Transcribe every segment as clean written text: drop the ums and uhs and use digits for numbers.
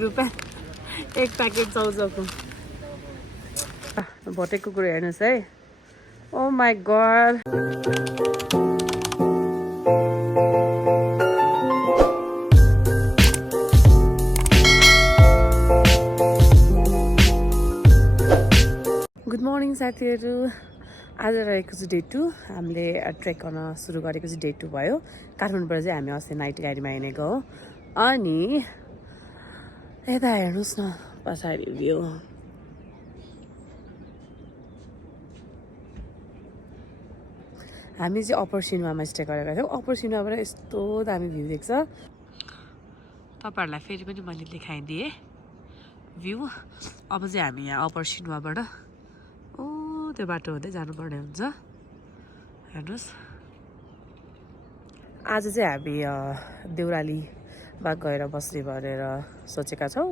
रुपियाँ एक प्याकेट चाउचाउको भटेको कुरो हेर्नुहोस् है ओ माई गड गुड मर्निङ साथीहरू आज रहेको चाहिँ डे 2 हामीले ट्रेक गर्न सुरु गरेको चाहिँ डे 2 भयो काठमाडौँबाट चाहिँ हामी अस्ति नाइट गाडीमा हिँडेको हो अनि यता हेर्नुहोस् न पछाडि भ्यू हामी चाहिँ अप्पर सिनेमामा स्टे गरेका थियौँ अप्पर सिनेमाबाट यस्तो दामी भ्यू देख्छ तपाईँहरूलाई फेरि पनि मैले देखाइदिएँ भ्यू अब चाहिँ हामी यहाँ अप्पर सिनेमाबाट ओ त्यो बाटो हुँदै जानुपर्ने हुन्छ हेर्नुहोस् आज चाहिँ हामी देउरालीमा गएर बस्ने भनेर सोचेका छौँ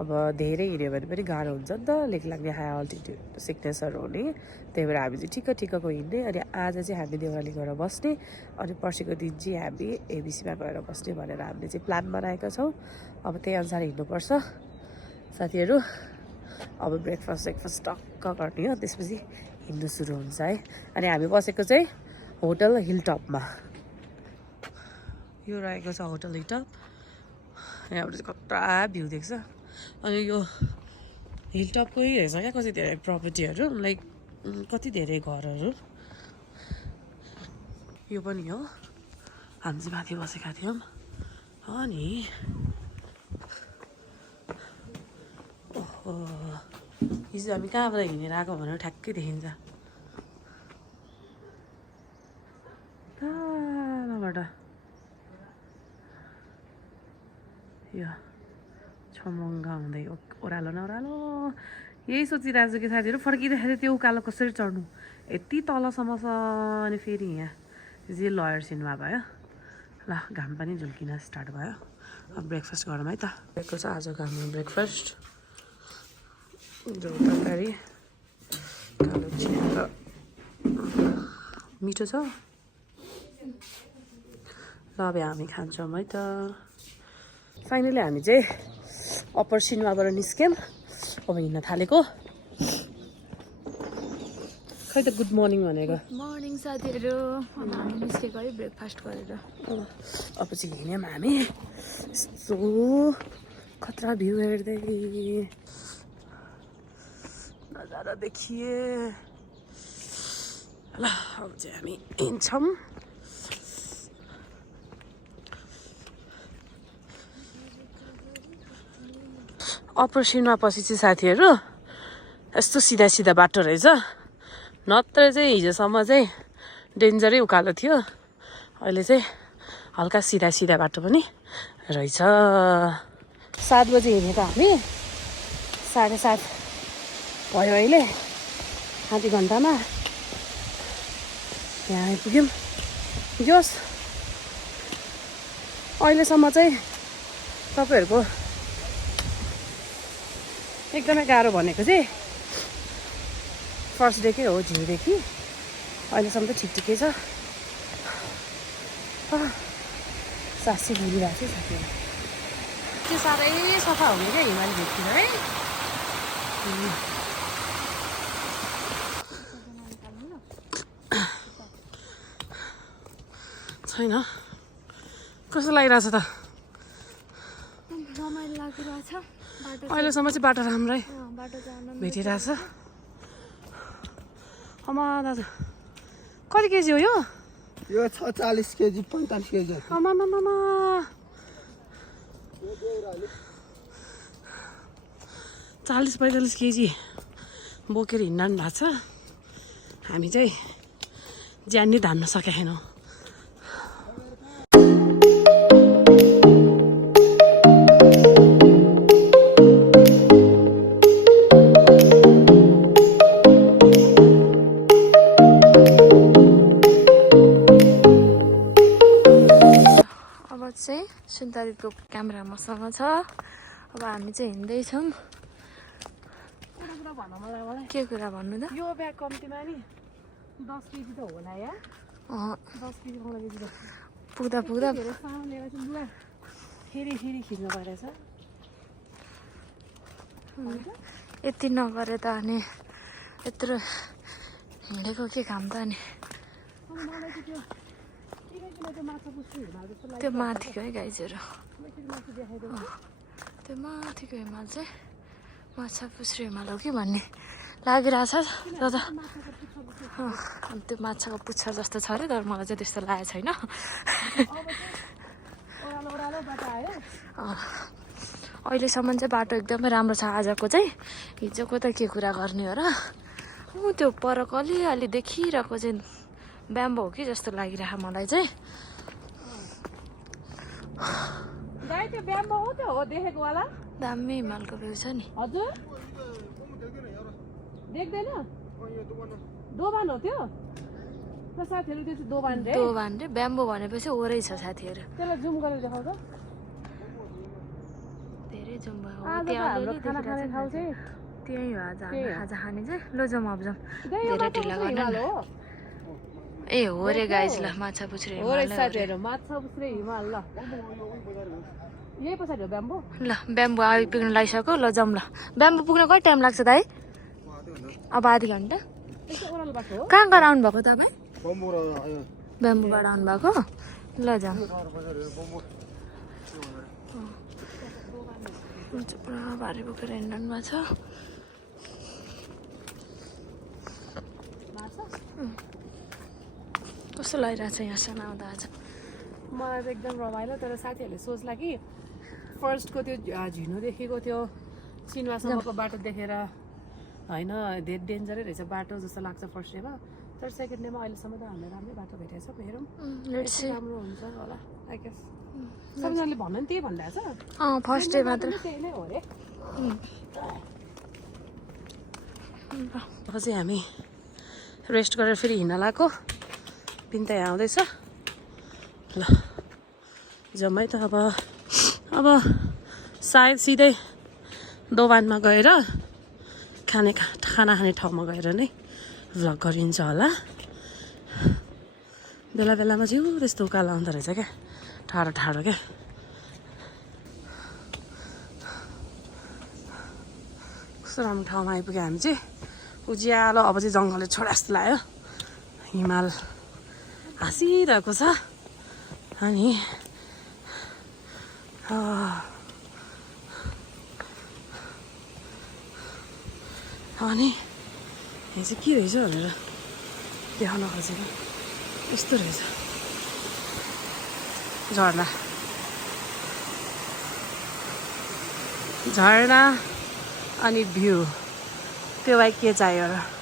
अब धेरै हिँड्यो भने पनि गाह्रो हुन्छ नि त लेक लाग्ने हाई अल्टिट्युड सिक्नेसहरू हुने त्यही भएर हामी चाहिँ ठिक्क हिँड्ने अनि आज चाहिँ हामी देउराली गएर बस्ने अनि पर्सिको दिन चाहिँ हामी एबिसीमा गएर बस्ने भनेर हामीले चाहिँ प्लान बनाएका छौँ अब त्यही अनुसार हिँड्नुपर्छ साथीहरू अब ब्रेकफास्ट टक्क गर्ने हो त्यसपछि हिँड्नु सुरु हुन्छ है अनि हामी बसेको चाहिँ होटल हिलटपमा यो रहेको छ होटल हिलटप यहाँबाट चाहिँ कत्रा भ्यू देख्छ अनि यो हिलटपकै रहेछ क्या कति धेरै प्रपर्टीहरू लाइक कति धेरै घरहरू यो पनि हो हामी चाहिँ माथि बसेका थियौँ अनि ओहो हिजो हामी कहाँबाट हिँडेर आएको भनेर ठ्याक्कै देखिन्छ कहाँबाट यो छमङ्गा हुँदै ओह्रालो न ओह्रालो यही सोचिरहेको छु कि साथीहरू फर्किँदाखेरि त्यो उकालो कसरी चढ्नु यति तलसम्म छ अनि फेरि यहाँ जे लयर सिनेमा भयो ल घाम पनि झुल्किन स्टार्ट भयो अब ब्रेकफास्ट गरौँ है त भएको छ आजको हाम्रो ब्रेकफास्ट झोल तरकारी कालो चिया मिठो छ ल अब हामी खान्छौँ है त फाइनली हामी चाहिँ अप्पर सिनेमाबाट निस्क्यौँ अब हिँड्न थालेको खै त गुड मर्निङ भनेको मर्निङ साथीहरू हामी निस्केको है ब्रेकफास्ट गरेर अब चाहिँ हिँड्यौँ हामी यस्तो खतरा भ्यू हेर्दै नजारा देखिए ल अब चाहिँ हामी हिँड्छौँ अप्पर सिनेमा पछि चाहिँ साथीहरू यस्तो सिधा सिधा बाटो रहेछ नत्र चाहिँ हिजोसम्म चाहिँ डेन्जरै उकालो थियो अहिले चाहिँ हल्का सिधा सिधा बाटो पनि रहेछ 7 बजे हिँडेको हामी 7:30 भयो अहिले आधी घन्टामा यहाँ आइपुग्यौँ जोस् अहिलेसम्म चाहिँ तपाईँहरूको एकदमै गाह्रो भनेको चाहिँ फर्स्ट डेकै हो झिउदेखि अहिलेसम्म त ठिकै छ सासै घुरिरहेको छ साथीहरू त्यो साह्रै सफा हुने क्या हिमाली भेटतिर है छैन कस्तो लागिरहेछ त रमाइलो लागिरहेछ अहिलेसम्म चाहिँ बाटो राम्रै भेटिरहेछ अमा दाजु कति केजी हो यो 40 केजी 45 केजी आमामामा 40-45 केजी बोकेर हिँड्नु भएको छ हामी चाहिँ ज्यान नि धान्न सकेका छैनौँ चाहिँ सुन्दारीको क्यामेरा मसँग छ अब हामी चाहिँ हिँड्दैछौँ के कुरा भन्नु त यो ब्याग कम्तीमा नि 10 केजी त होला या 10 केजी 15 केजी त पुग्दा फेरि खिच्नु परेछ यति नगरे त अनि यत्रो हिँडेको के काम त अनि त्यो माथिको है गाइजहरू त्यो माथिको हिमाल चाहिँ माछा पुछ्रे हिमाल हो कि भन्ने लागिरहेछ तर अनि त्यो माछाको पुच्छर जस्तो छ अरे तर मलाई चाहिँ त्यस्तो लागेको छैन अहिलेसम्म चाहिँ बाटो एकदमै राम्रो छ आजको चाहिँ हिजोको त के कुरा गर्ने हो र त्यो परक अलिअलि देखिरहेको चाहिँ ब्याम्बो हो कि जस्तो लागिरहेको मलाई चाहिँ दामी हिमालको भ्यू छ नि हजुर देख्दैन दोभान हो त्यो साथीहरू त्यो दोभान रे दोभान रे ब्याम्बो भनेपछि ओरै छ साथीहरू त्यसलाई जुम गरेर देखाउँछ धेरै जुम भयो आज त हाम्रो खाना खाने ठाउँ चाहिँ त्यही हो आज हाम्रो खाजा खाने चाहिँ लो जाउँ अब जाउँ धेरै ढिला गर्न हो ए हो रे गाइज ल माछा पुछ्रे हो रे साथीहरू माछा पुछ्रे हिमाल ल यही पछाडि हो ब्याम्बो ल ब्याम्बो आइपुग्न लागिसक्यो ल जाउँ ल ब्याम्बो पुग्न कति टाइम लाग्छ दाइ अब आधी घन्टा कहाँ कहाँ आउनु भएको तपाईँ ब्याम्बोबाट आउनु भएको ल जाउँ पुरा भारी बोकेर हिँड्नु भएको छ कस्तो लागिरहेको छ यहाँसम्म आउँदा आज मलाई त एकदम रमाइलो तर साथीहरूले सोच्ला कि फर्स्टको त्यो झिनो देखेको त्यो सिनेमासम्मको बाटो देखेर होइन धेरै डेन्जरै रहेछ बाटो जस्तो लाग्छ फर्स्ट डेमा तर सेकेन्ड डेमा अहिलेसम्म त हामीले राम्रै बाटो भेटेको छ हेरौँ राम्रो हुन्छ होला आई गेस सबैजनाले भन्नु नि त्यही भनिरहेको छ फर्स्ट डे मात्र त्यही नै हो अरे अब चाहिँ हामी रेस्ट गरेर फेरि हिँड्न लगाएको पिन्ता यहाँ आउँदैछ ल जम्मै त अब सायद सिधै दोभानमा गएर खाना खाने ठाउँमा गएर नै भ्लग गरिन्छ होला बेला बेलामा चाहिँ त्यस्तो उकालो आउँदो रहेछ क्या ठाडो ठाडो क्या कस्तो राम्रो ठाउँमा आइपुग्यो हामी चाहिँ उज्यालो अब चाहिँ जङ्गलले छोडा जस्तो लाग्यो हिमाल हाँसिरहेको छ अनि यहाँ चाहिँ के रहेछ भनेर देखाउन खोजेको यस्तो रहेछ झरना अनि भ्यू त्यो बाहेक के चाहियो र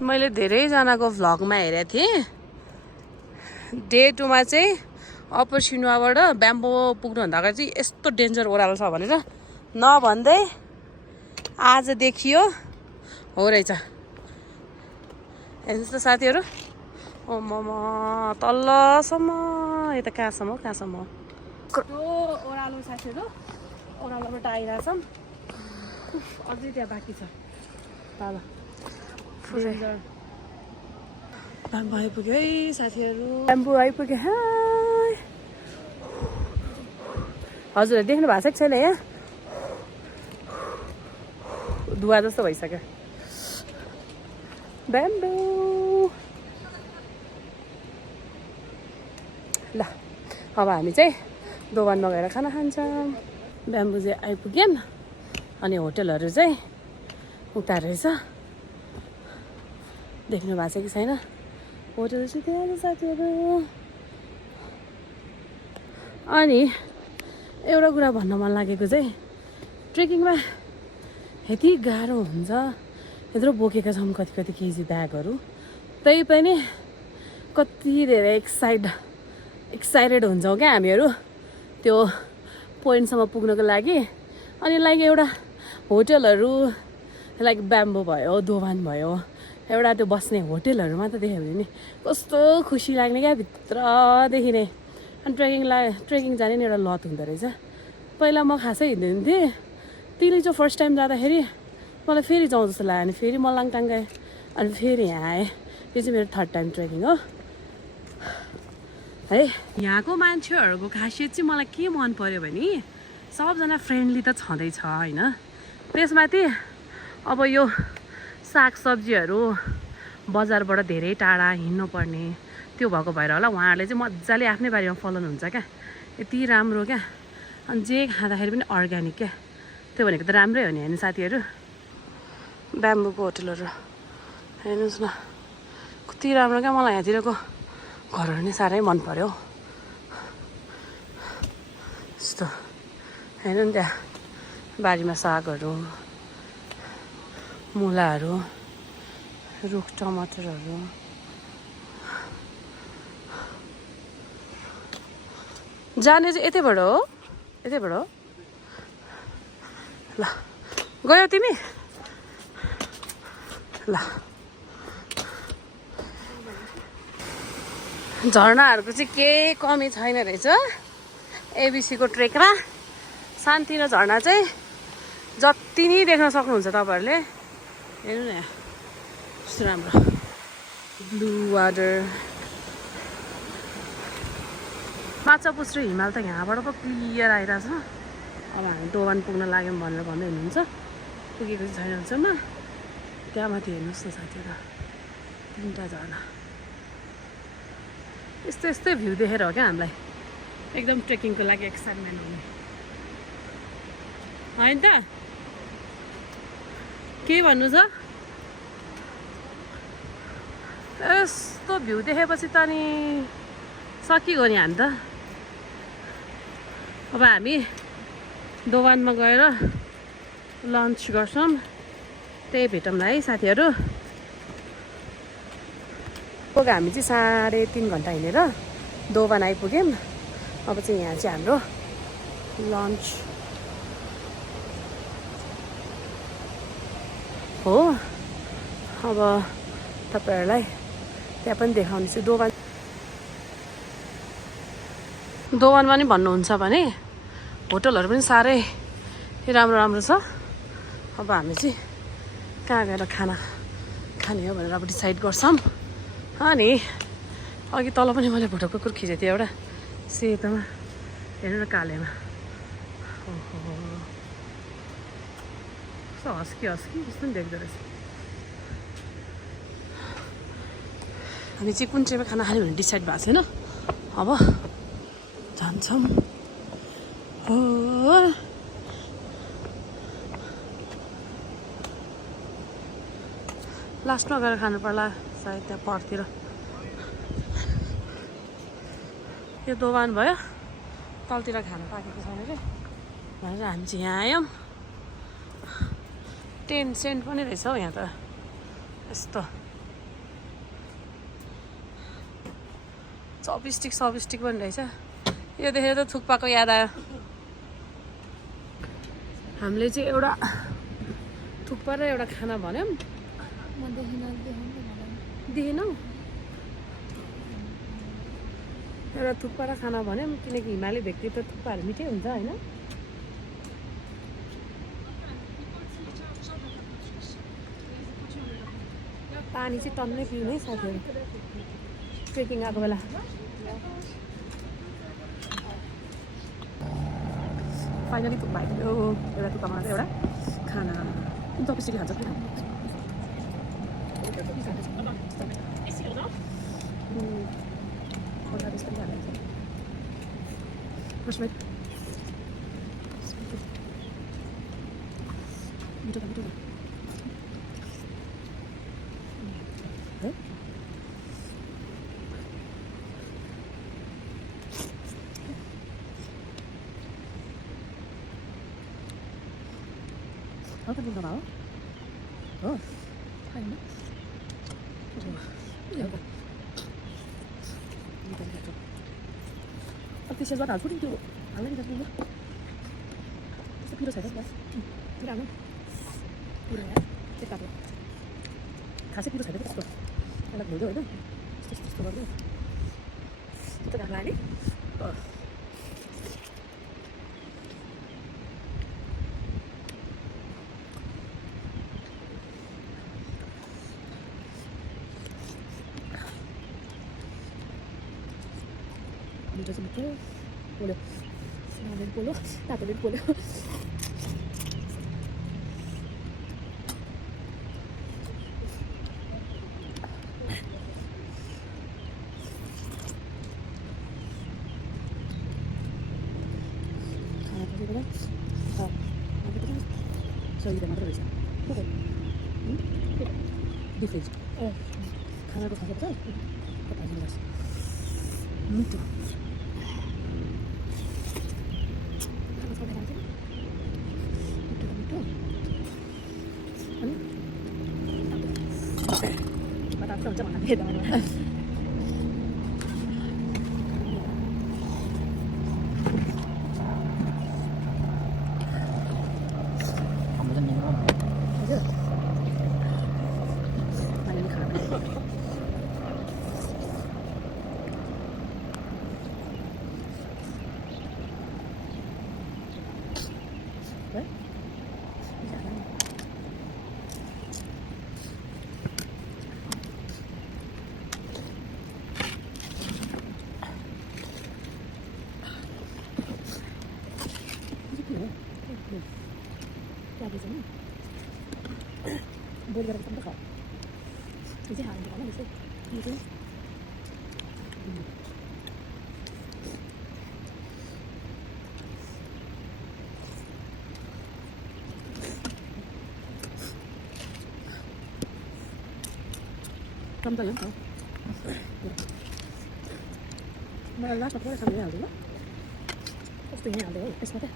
मैले धेरैजनाको भ्लगमा हेरेको थिएँ डे 2 मा चाहिँ अप्पर सिनुवाबाट ब्याम्बो पुग्नुभन्दा अगाडि चाहिँ यस्तो डेन्जर ओह्रालो छ भनेर नभन्दै आज देखियो हो रहेछ हेर्नुहोस् त साथीहरू ओ म तल्लसम्म यता कहाँसम्म हो त्यो ओह्रालो साथीहरू ओह्रालोबाट आइरहेछौँ अझै त्यहाँ बाँकी छ तल ब्याम्बो आइपुग्यो है साथीहरू ब्याम्बो आइपुग्यो हाय हजुर देख्नु भएको छ कि छैन यहाँ धुवा जस्तो भइसक्यो ब्याम्बो ल अब हामी चाहिँ दोभानमा गएर खाना खान्छौँ। ब्याम्बो चाहिँ आइपुग्यौँ अनि होटलहरू चाहिँ उता रहेछ, देख्नु भएको छ कि छैन? होटल चाहिँ त्यहाँ छ साथीहरू। अनि एउटा कुरा भन्न मन लागेको चाहिँ ट्रेकिङमा यति गाह्रो हुन्छ, यत्रो बोकेका छौँ कति कति केजी ब्यागहरू, त्यही पनि कति धेरै एक्साइटेड हुन्छौँ क्या हामीहरू त्यो पोइन्टसम्म पुग्नको लागि। अनि लाइक एउटा होटलहरू लाइक ब्याम्बो भयो, दोभान भयो, एउटा त्यो बस्ने होटलहरू मात्र देख्यो भने नि कस्तो खुसी लाग्ने क्या भित्रदेखि नै। अनि ट्रेकिङ जाने नि एउटा लत हुँदो रहेछ। पहिला म खासै हिँड्दैन थिएँ, तिलीचो फर्स्ट टाइम जाँदाखेरि मलाई फेरि जाउँ जस्तो लाग्यो। अनि फेरि मलाङटाङ गएँ, अनि फेरि यहाँ आएँ। यो चाहिँ मेरो 3rd टाइम ट्रेकिङ हो है। यहाँको मान्छेहरूको खासियत चाहिँ मलाई के मन पर्यो भने सबजना फ्रेन्डली त छँदैछ होइन, त्यसमाथि अब यो सागसब्जीहरू बजारबाट धेरै टाढा हिँड्नुपर्ने त्यो भएको भएर होला उहाँहरूले चाहिँ मजाले आफ्नै बारीमा फलाउनु हुन्छ क्या, यति राम्रो क्या। अनि जे खाँदाखेरि पनि अर्ग्यानिक क्या, त्यो भनेको त राम्रै हो नि होइन साथीहरू। ब्याम्बोको होटलहरू हेर्नुहोस् न कति राम्रो क्या। मलाई यहाँतिरको घरहरू नै साह्रै मन पर्यो यस्तो। हेर्नु नि त्यहाँ बारीमा सागहरू, मुलाहरू, रुख टमाटरहरू। जाने चाहिँ यतैबाट हो, यतैबाट हो। ल गयौ तिमी? ल झरनाहरूको चाहिँ केही कमी छैन रहेछ एबिसीको ट्रेकमा। सानतिनो झरना चाहिँ जति नै देख्न सक्नुहुन्छ तपाईँहरूले। हेर्नु न कस्तो राम्रो ब्लू वाटर। माछापुच्छ्रे हिमाल त यहाँबाट पो क्लियर आइरहेछ। अब हामी दोभान पुग्न लाग्यौँ भनेर भन्दै हुनुहुन्छ, पुगेको चाहिँ छैन अहिलेसम्म। त्यहाँ माथि हेर्नुहोस् न साथीहरू, 3टा झरना। यस्तो यस्तै भ्यू देखेर हो क्या हामीलाई एकदम ट्रेकिङको लागि एक्साइटमेन्ट हुने होइन त? के भन्नु छ? यस्तो भ्यू देखेपछि त नि सकिगयो नि हामी त। अब हामी दोभानमा गएर लन्च गर्छौँ, त्यही भेटौँला है साथीहरू। हामी चाहिँ 3.5 घन्टा हिँडेर दोभान आइपुग्यौँ। अब चाहिँ यहाँ चाहिँ हाम्रो लन्च हो। अब तपाईँहरूलाई त्यहाँ पनि देखाउनेछु। दोभानमा नि भन्नुहुन्छ भने होटलहरू पनि साह्रै राम्रो राम्रो छ। अब हामी चाहिँ कहाँ गएर खाना खाने हो भनेर अब डिसाइड गर्छौँ। अनि अघि तल पनि मैले भोटो कुकुर खिचेको थिएँ एउटा सेतोमा, हेर्नु न कालेमा। ओहो कस्तो हस्की जस्तो पनि देख्दो रहेछ। हामी चाहिँ कुन चाहिँमा खाना खाने भने डिसाइड भएको छैन। अब जान्छौँ। लास्टमा गएर खानु पर्ला सायद त्यहाँ परतिर। यो दोभान भयो, तलतिर खानु पाकेको छैन क्या भनेर हामी चाहिँ यहाँ आयौँ। टेन्ट सेन्ट पनि रहेछ हौ यहाँ त। यस्तो चपस्टिक पनि रहेछ। यो देखेर त थुक्पाको याद आयो। हामीले चाहिँ एउटा थुक्पा र एउटा खाना भन्यौँ। देखेनौ? एउटा थुक्पा र खाना भन्यौँ, किनकि हिमाली भेगतिर त थुक्पाहरू मिठै हुन्छ होइन। पानी चाहिँ टन्नै पिउने साथीहरू ट्रेकिङ आएको बेला। फाइनली थुक्पा आइपुग्यो। एउटा थुक्पामा चाहिँ एउटा खाना। चपस्टिकले खान्छ कि फर्स्ट बाइट मिठो मिठो है Apa yang kau Oh, hai mana? Ya, apa? Ini kan itu. Tapi saya buat apa itu? Alang kita punya. Kita pilih saja, Mas. Tidak aman. Udah ya, kita pilih. Kasih pilih saja, betul. Anak muda itu. Terus baru. Kita dah lagi. Oh. Mudah sebetulnya boleh sembilan puluh, tak ada puluh. So you don't know okay. Different. Karena aku sakit betul. Apa jelas? Muito. Boleh gara kita kok. Ini hal yang mana sih? Ini. Kamu tahu kan? Malah apa sama yang dulu? Pastinya ada. Mata.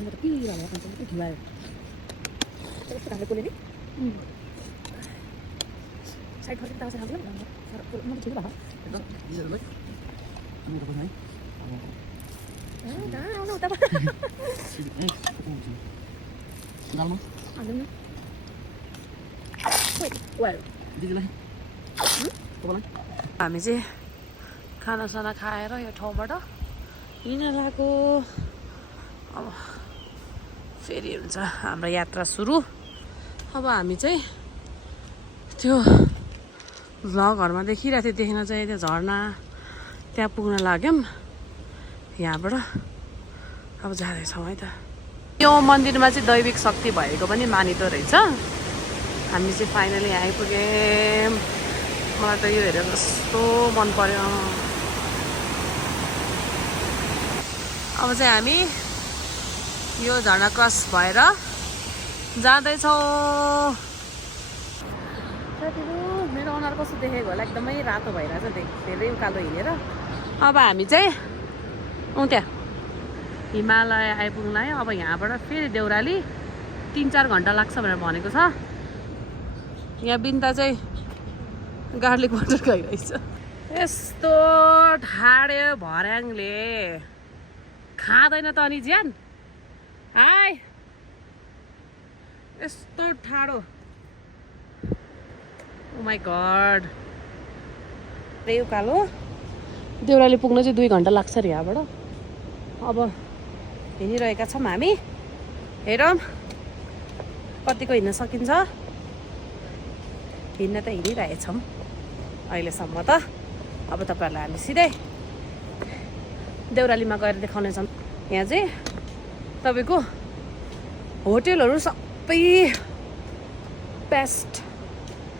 Ada tapi ya kan itu jual. Terus kita boleh ni? Saya kalau kita saya ambil, mau coba apa? Iya dulu. Kamu dapat naik? Dah, tak apa. Tinggal mas. Ada ni. Well, Jadi lah. Coba lah. हामी चाहिँ खानासाना खाएर यो ठाउँबाट हिँड्न लागेको अब फेरि हुन्छ हाम्रो यात्रा सुरु अब हामी चाहिँ त्यो भ्लगहरूमा देखिरहेको थियो देख्न चाहिँ त्यो झरना त्यहाँ पुग्न लाग्यौँ यहाँबाट अब जाँदैछौँ है त यो मन्दिरमा चाहिँ दैविक शक्ति भएको पनि मानिँदो रहेछ हामी चाहिँ फाइनली आइपुग्यौँ मलाई त यो हेरेर कस्तो मन पर्यो अब चाहिँ हामी यो झरना क्रस भएर जाँदैछौँ मेरो अनुहार कस्तो देखेको होला एकदमै रातो भइरहेछ धेरै उकालो हिँडेर अब हामी चाहिँ त्यहाँ हिमालय आइपुग्नुलाई अब यहाँबाट फेरि देउराली 3-4 घन्टा लाग्छ भनेर भनेको छ यहाँ बिन्दा चाहिँ गार्लिक वाटर खाइरहेछ यस्तो ठाड्यो भर्याङले खाँदैन त अनि ज्यान हाय यस्तो ठाडो ओ माई गड त्यही उकालो देउराली पुग्न चाहिँ 2 घन्टा लाग्छ अरे यहाँबाट अब हिँडिरहेका छौँ हामी हेरौँ कतिको हिँड्न सकिन्छ हिँड्न त हिँडिरहेछौँ अहिलेसम्म त अब तपाईँहरूलाई हामी सिधै देउरालीमा गएर देखाउनेछौँ यहाँ चाहिँ तपाईँको होटेलहरू सबै बेस्ट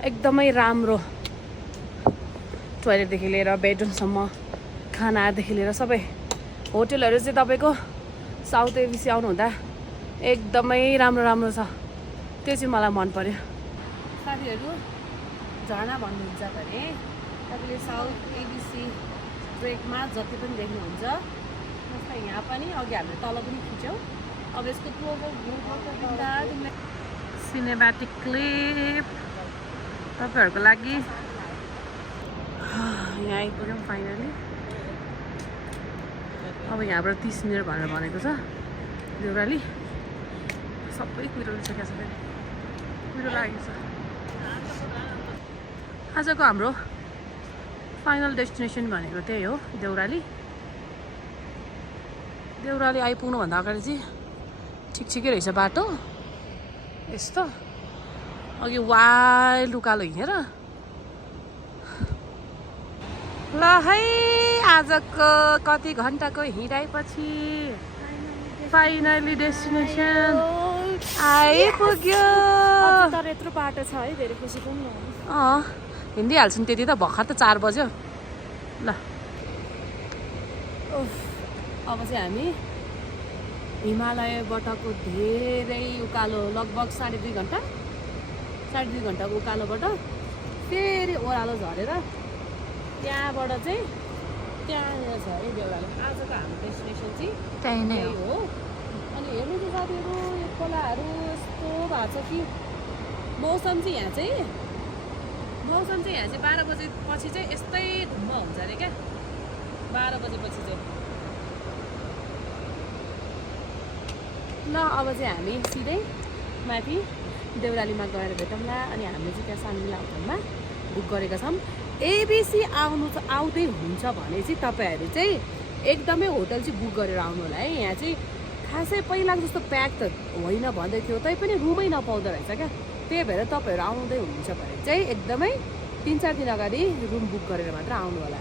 एकदमै राम्रो टोइलेटदेखि लिएर बेडरुमसम्म खानादेखि लिएर सबै होटलहरू चाहिँ तपाईँको साउथ एबिसी आउनुहुँदा एकदमै राम्रो राम्रो छ। त्यो चाहिँ मलाई मन पर्यो। साथीहरू झरना भन्नुहुन्छ भने तपाईँले साउथ एबिसी ट्रेकमा जति पनि देख्नुहुन्छ जस्तै यहाँ पनि अघि हामीले तल पनि खिच्यौँ। अब यसको सिनेमेटिक क्लिप तपाईँहरूको लागि यहाँ आइपुग्यौँ फाइनली। अब यहाँबाट 30 मिनट भनेर भनेको छ देउराली। सबै कुरो सकेको छ, कुरो लागेको छ। आजको हाम्रो फाइनल डेस्टिनेसन भनेको त्यही हो देउराली। देउराली आइपुग्नुभन्दा अगाडि चाहिँ ठिकै रहेछ बाटो यस्तो। अघि वाइल्ड उकालो हिँडेर ल है आजको कति घन्टाको हिँडाइपछि फाइनली डेस्टिनेसन आइपुग्यो। तर यत्रो बाटो छ है, धेरै खुसी पनि लाग्यो। हिँडिहाल्छौँ त्यति त, भर्खर त 4 बज्यो। ल अब चाहिँ हामी हिमालयबाटको धेरै उकालो लगभग 2.5 घन्टाको उकालोबाट फेरि ओह्रालो झरेर त्यहाँबाट चाहिँ त्यहाँनिर छ है देउराली। आजको हाम्रो डेस्टिनेसन चाहिँ त्यही नै हो। अनि हेर्नु चाहिँ साथीहरू यो खोलाहरू यस्तो भएको छ कि मौसम चाहिँ यहाँ चाहिँ 12 बजेपछि चाहिँ यस्तै धुम्म हुन्छ अरे क्या। 12 बजेपछि चाहिँ ल अब चाहिँ हामी सिधै माथि देउरालीमा गएर भेटौँला। अनि हामीले चाहिँ त्यहाँ सानमिला होटलमा बुक गरेका छौँ। एबिसी आउँदै हुन्छ भने चाहिँ तपाईँहरू चाहिँ एकदमै होटल चाहिँ बुक गरेर आउनु होला है। यहाँ चाहिँ खासै पहिलाको जस्तो प्याक त होइन भन्दै थियो, तैपनि रुमै नपाउँदो रहेछ क्या। त्यही भएर तपाईँहरू आउँदै हुनुहुन्छ भने चाहिँ एकदमै 3-4 दिन अगाडि रुम बुक गरेर मात्र आउनु होला।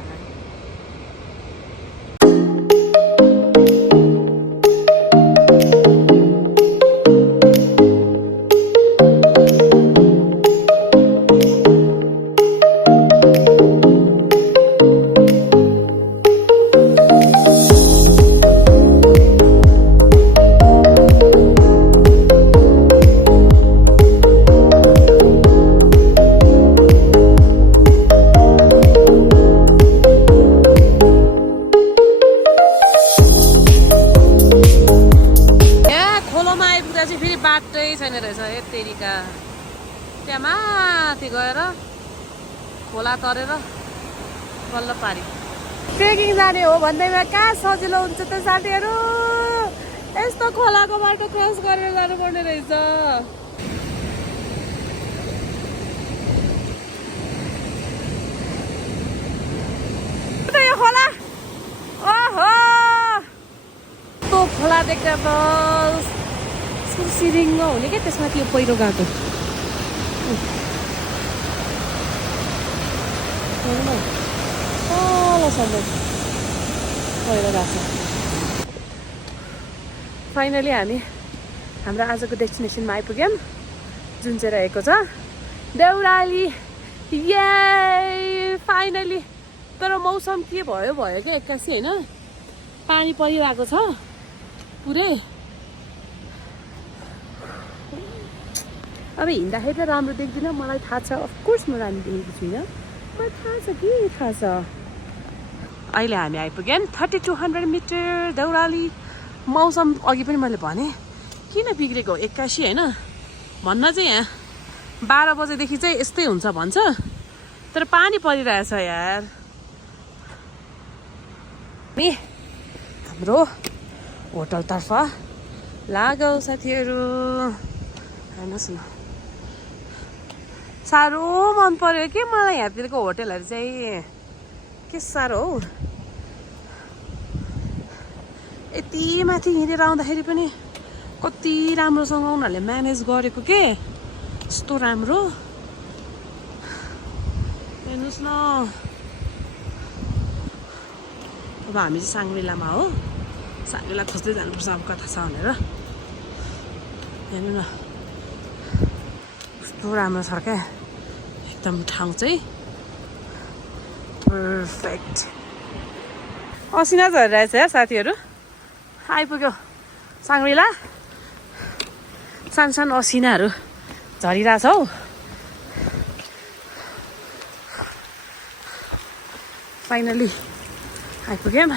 त्यहाँ माथि गएर खोला तरेर बल्ल पारी ट्रेकिङ जाने हो भन्दैमा कहाँ सजिलो हुन्छ त साथीहरू। यस्तो खोलाको बाटो क्रस गरेर जानुपर्ने रहेछ। यो खोला ओहो त्यो खोला देख्दा त सिरिङ्ग हुने क्या। त्यसमा त्यो पहिरो गएको फाइनली हामी हाम्रो आजको डेस्टिनेसनमा आइपुग्यौँ, जुन चाहिँ रहेको छ देउराली। ये फाइनली। तर मौसम के भयो क्या एक्कासी होइन, पानी परिरहेको छ पुरै। अब हिँड्दाखेरि त राम्रो देख्दिनँ, मलाई थाहा छ। अफकोर्स म राम्रो देखेको छुइनँ, मलाई थाहा छ कि थाहा छ। अहिले हामी आइपुग्यौँ 3200 मिटर देउराली। मौसम अघि पनि मैले भने किन बिग्रेको एक्कासी होइन, भन्न चाहिँ यहाँ 12 बजेदेखि चाहिँ यस्तै हुन्छ भन्छ, तर पानी परिरहेछ यार। हाम्रो होटलतर्फ लाग्यो साथीहरू, हेर्नुहोस् न। साह्रो मन पर्यो कि मलाई यहाँतिरको होटलहरू चाहिँ, के साह्रो हौ। यति माथि हिँडेर आउँदाखेरि पनि कति राम्रोसँग उनीहरूले म्यानेज गरेको के, यस्तो राम्रो। हेर्नुहोस् न। अब हामी चाहिँ साङ्ग्रिलामा हो, साङ्ग्रिला खोज्दै जानुपर्छ अब कता छ भनेर। हेर्नु न कस्तो राम्रो छ क्या, एकदम ठाउँ चाहिँ पर्फेक्ट। असिना झरिरहेछ यार साथीहरू आइपुग्यो साङ्ग्रिला सानो सानो असिनाहरू झरिरहेछ हौ फाइनली आइपुग्यौँ